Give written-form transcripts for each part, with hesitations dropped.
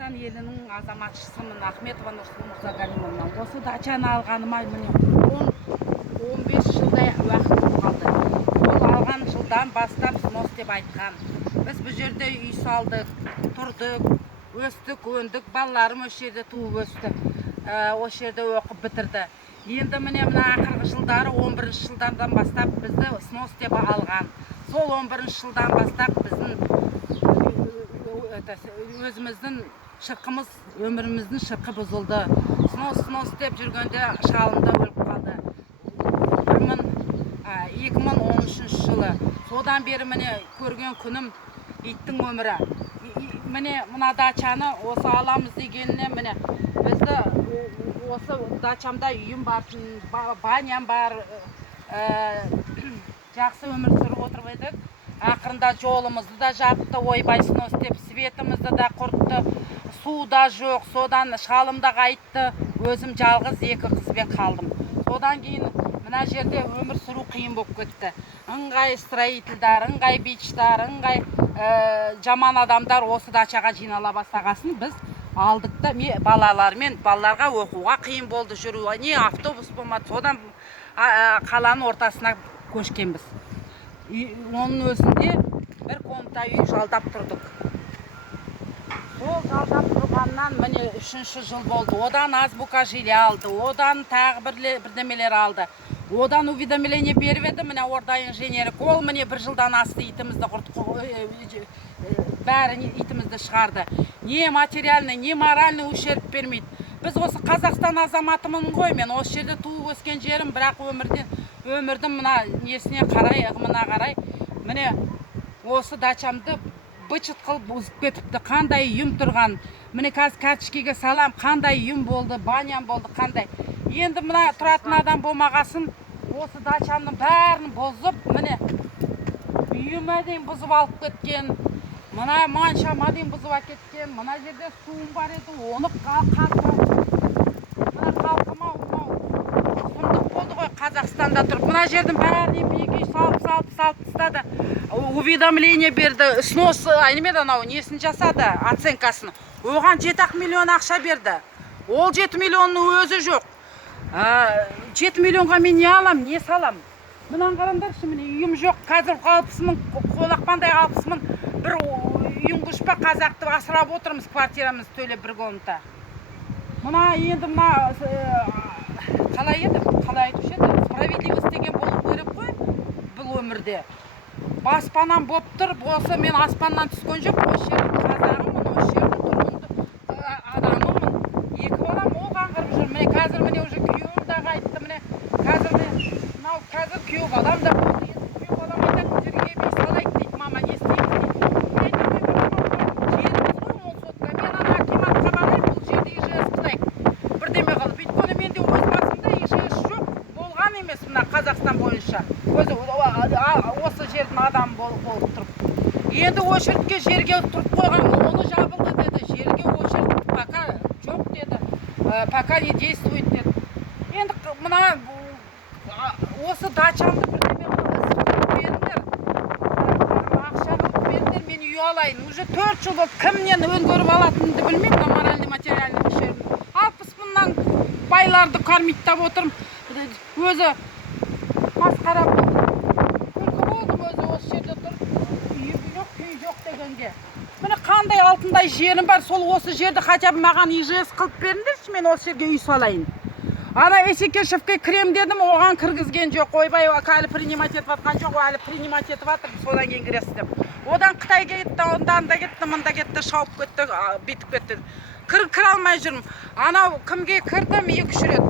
Қазақстан елінің азаматшысымын, Ахметова Нұрсұлу Мұрзагалимовна. Осы дачаны алғаныма міне 10-15 жылдай уақыт қалды. Ол алған жылдан бастап снос деп айтқан. Біз бұл жерде үй салдық, тұрдық, өстік, өндік, балаларым осы жерде туып өсті. Осы жерде оқып бітірді. Енді міне ақырғы жылдары 11 жылдардан бастап бізді снос деп алған. Сол 11 жылдан бастап біздің өзіміздің шырқымыз, өміріміздің шырқы бұзылды. Снос деп жүргенде шалымда өліп қалды. 2013 жылы. Содан бері міне көрген күнім иттің өмірі. Міне мына дачаны осы аламыз дегеніне міне бізді осы дачамда үйім бар, баням бар, жақсы өмір сүріп отырып едік. Ақырында жолымызды да жапты, ойбай снос деп, светімізді да құртты, су да жоқ, содан шалымда қайтты, өзім жалғыз 2 қызбен қалдым. Содан кейін мына жерде өмір сүру қиын болып кетті. Ыңғай строительдар, ыңғай бичтар, ыңғай жаман адамдар осы дачаға жинала бастағасын біз алдық та балалармен, балаларға оқуға қиын болды жүру, не автобус болмады. Содан қаланың ортасына көшкенбіз. Оның өзінде бір комната үй жалдап тұрдық. Сол жалдап тұрғаннан міне 3-ші жыл болды. Одан азбука жиле алды, одан тағы бірдемелер алды. Одан уведомление беріп еді, міне орда инженері қол, міне 1 жылдан асты итімізді құртты, бәрі итімізді шығарды. Не материальный, не моральный ущерб бермейді. Біз осы Қазақстан азаматымын ғой, мен осы жерде туып өскен жерім, бірақ өмірдің мына несіне қарай, ығымына қарай, міне осы дачамды бычыт қылып бұзып кетіпті. Қандай үйім тұрған, міне қазір карточкеге салам, қандай үйім болды, баням болды, қандай. Енді мына тұратын адам болмағасын, осы дачамның бәрін бұзып, міне үйіме дейін бұзып алып кеткен, мына маншама дейін бұзып әкеткен, мына жерде суым бар еді, оны қатырып, мына қалқыма сұмдық болды ғой Қазақстанда тұрып. Мына жердің бәріне бейгей салып тастады. Уведомление берді, снос, анау несін жасады, оценкасын. Оған 7 миллион ақша берді. Ол 7 миллионның өзі жоқ. 7 миллионға мен не алам, не салам? Мынан қараңдаршы, міне үйім жоқ. Қазір 60 мың, қолақпандай 60 мың бір үйін құшпа қазақты асырап отырмыз, квартирамыз төлеп 1 комната. Мына енді мына қалай еді, қалай айтушы еді, справедливость деген болу керек қой бұл өмірде. Баспанам болып тұр, осы мен аспаннан түскен жоқ, осы жердің қазағымын, осы жердің тұрғынды адамымын. 2 балам ол қаңғырып жүр. Міне қазір міне уже күйеуім да қайтты, міне қазір мынау қазір күйеу балам да болды. Енді күйеу балам айтады, жерге бей салайық дейді, мама не істейміз дейді. Жеріміз ғой 10 сотка. Мен ана акиматқа барайын, бұл жерде ИЖС қылайық. Бірдеме қылып. Өйткені менде өз басымда ИЖС жоқ, болған емес мына Қазақстан бойынша. Осы жердің адам болып тұрып. Енді очередке жерге тұрып қойған, оны жабылды деді. Жерге очередь пока жоқ деді. Пока не действует деді. Енді мына осы дачамды бірдеме беріңдер. Ақша қылып беріңдер, мен үй алайын. Уже 4 жыл болып кімнен өңгөріп алатынымды білмеймін, моральный, материальный ущерб. 60 мыңнан байларды кормиттап отырмын. Өзі масқара болды. Күлкі болдым өзі осы жерде тұрып. Үйім жоқ, күй жоқ дегенге. Міне қандай алтындай жерім бар, сол осы жерді хотя бы маған ИЖС қылып беріңдерші, мен осы жерге үй салайын. Ана Исекешевке кірем дедім, оған кіргізген жоқ. Ойбай, әлі принимать етіп атқан жоқ, әлі принимать етіп атыр, содан кейін кіресіз деп. Одан Қытайға кетті, ондан да кетті, мында кетті, шауып кетті, битіп кетті. Кір алмай жүрмін. Анау кімге кірдім 2-3 рет.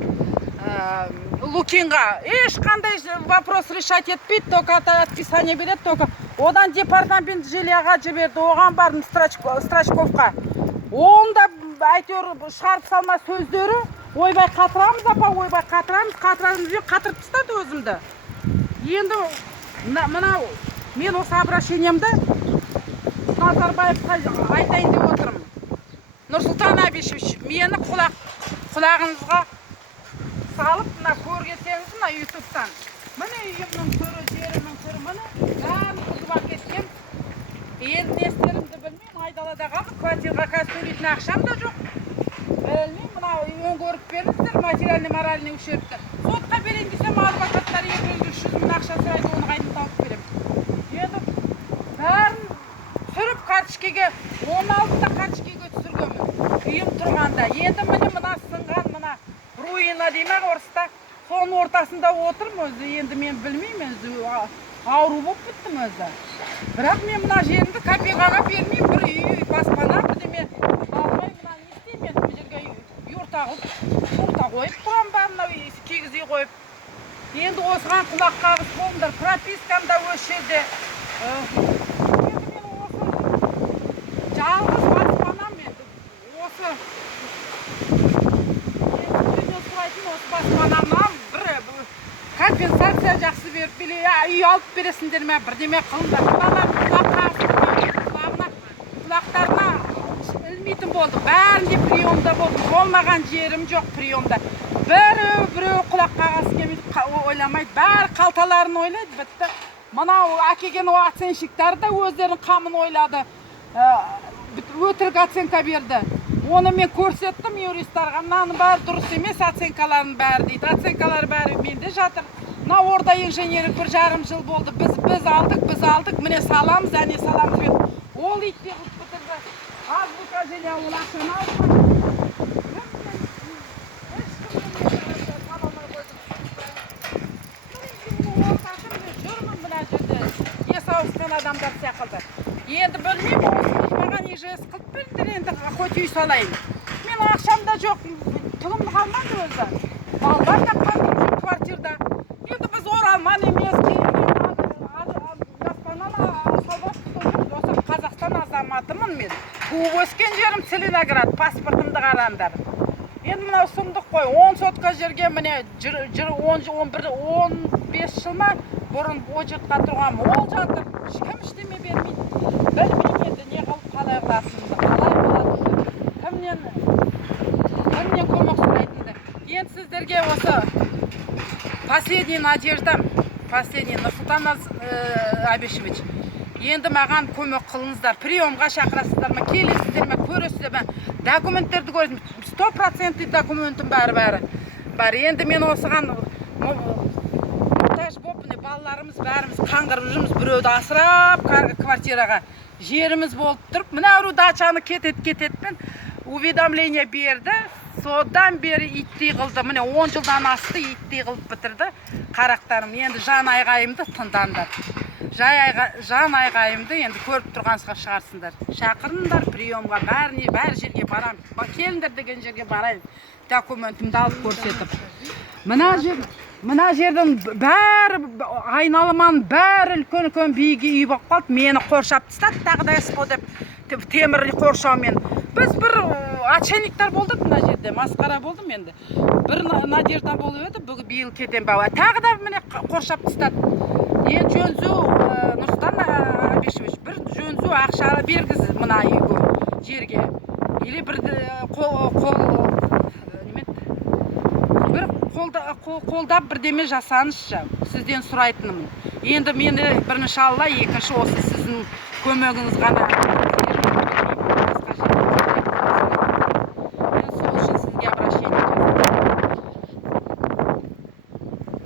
Лукинға. Ешқандай вопрос решать етпейді, только отписание береді, только одан департамент жилияға жіберді, оған бардым Страчковқа. Онда әйтеуір шығарып салма сөздері, ойбай қатырамыз апа, ойбай қатырамыз, қатырып тастады өзімді. Енді мынау мен осы обращениемді Назарбаевқа айтайын деп отырмын. Нұрсұлтан Абишевич, мені құлағыңызға салып, мына көргесеңіз, мына ютубтан. Міне үйімнің түрі, жерімнің түрі, міне бәрін бұзып әкеткен. Енді не істерімді білмеймін. айдалада қалдым, квартираға қазір төлейтін ақшам да жоқ. Білмеймін, мынау өңгөріп беріңіздер, материальный моральный ущербті. Сотқа берейін десем, адвокаттар 200-300 мың ақша сұрайды, оны қайдан тауып беремін. Енді бәрін түсіріп карточкеге, 16-та карточкеге түсіргенмін. Үйім тұрғанда. Енді мына сынған, мына руина деймі орыста. Соның ортасында отырмын өзі. Енді мен білмеймін, ауру болып біттім өзі. Бірақ мен мына жерімді копейкаға бермеймін. Бір үй, баспана, бірдеме алмай мына не істеймін. Бұл жерге юрта қойып тұрам ба, мына кигіз үй қойып. Енді осыған құлақ қағыс болыңдар. Пропискам да осы жерде. Енді мен осы жалғыз баспанам енді. Осы баспанамнан бір компенсация жақсы беріп үй алып бересіңдер ме, бірдеме қылыңдар. Мыналар құлақтарына ілмейтін болды. Бәрінде приемда болды. Болмаған жерім жоқ приемда. Біреу құлақ қағасы келмейді, ойламайды. Бәрі қалталарын ойлайды, бітті. Мынау әкеген оценщиктар да өздерінің қамын ойлады. Өтірік оценка берді. Оны мен көрсеттім юристарға. Мынаның бәрі дұрыс емес, оценкалардың бәрі дейді. Оценкалар бәрі менде жатыр. Мына орда инженері 1,5 жыл болды. Біз алдық, міне саламыз, әне саламыз. Ол итте қылып бітірді. Азбука және ол ақшаны алып. Жүрмін мына жерде. Есі ауысқан адамдар сияқты. Енді білмеймін, маған ижес қылып бердіңдер, енді хоть үй салайын. Мен ақшам да жоқ, тұлымды қалмады өзі. Балдар да қалдым жоқ квартирда. Енді біз оралман емес, осы Қазақстан азаматымын мен. Туып өскен жерім Целиноград, паспортымды қараңдар. Енді мынау сұмдық қой, 10 сотка жерге міне 15 жыл ма бұрын о жұртқа тұрғам, ол жатыр. Кім іштеме бермейді. Білмеймін енді не қылып қалай қыласыңды, қалай болады. Кімнен көмек сұрайтынды. Енді сіздерге осы последний надеждам, последний Нұрсұлтан Абишевич. Енді маған көмек қылыңыздар, приемға шақырасыздар ма, келесіздер ме, көресіздер ме, документтерді көресіздер ме, 100% документім бәрі. Енді мен осыған мұқтаж болып, балаларымыз бәріміз қаңғырып жүрміз, біреуді асырап квартираға жеріміз болып тұрып, мынау дачаны кететпен уведомление берді. Содан бері иттей қылды, міне 10 жылдан асты иттей қылып бітірді қарақтарым. Енді жан айғайымды тыңдандар. Жан айғайымды енді көріп тұрғансыға шығарсындар. Шақырыңдар приемға, бәр жерге барам. Келіңдер деген жерге барайын. Документімді алып көрсетіп. Мына жердің бәрі айналыман, бәрі үлкен биіге үй болып қалды. Мені қоршап тастады, тағы да есқо деп темір қоршаумен. Біз бір отшельниктер болдық мына жерде, масқара болдым енді. Бір надежда болып еді, бүгін биыл кетем бауа. Тағы да мені қоршап тастады. Жөнзу Нұрсұлтан Абишевич, бір жөнзу ақша бергіз мына үйге, жерге. Или бір қолдап бірдеме жасаңызшы, сізден сұрайтынымын. Енді мені бірінші алла, екінші осы сіздің көмегіңіз ғана.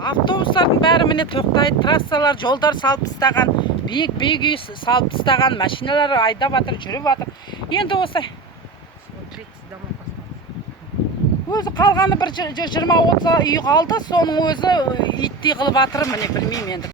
Автобустардың бәрі міне тоқтайды, трассалар, жолдар салып тастаған, биік үй салып тастаған, машиналар айдап жатыр, жүріп жатыр. Енді осы өзі қалғаны бір 20-30 үй қалды, соның өзі иттей қылып жатыр, міне білмеймін енді.